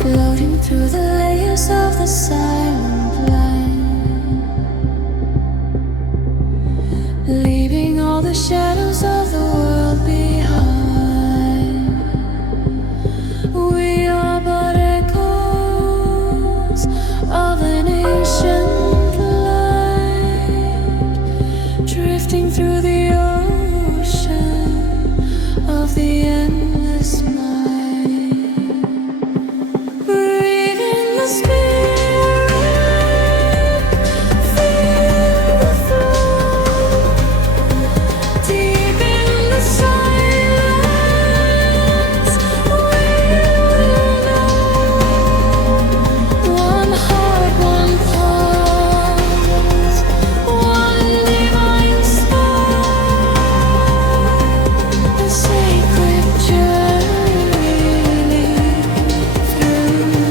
Floating through the layers of the silent line, leaving all the shadows of the world behind. We are but echoes of an ancient light, drifting through the ocean of the endless mind. Breathe in the spirit, feel the flow, deep in the silence, we will know. One heart, one pulse, one divine spark, a sacred journey through the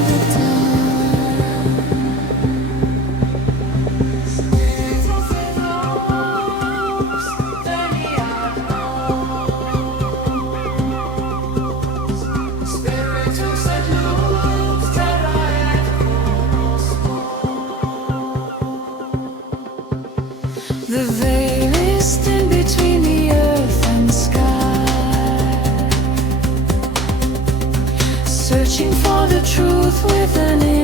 The veil is thin between the earth and sky, searching for the truth within it.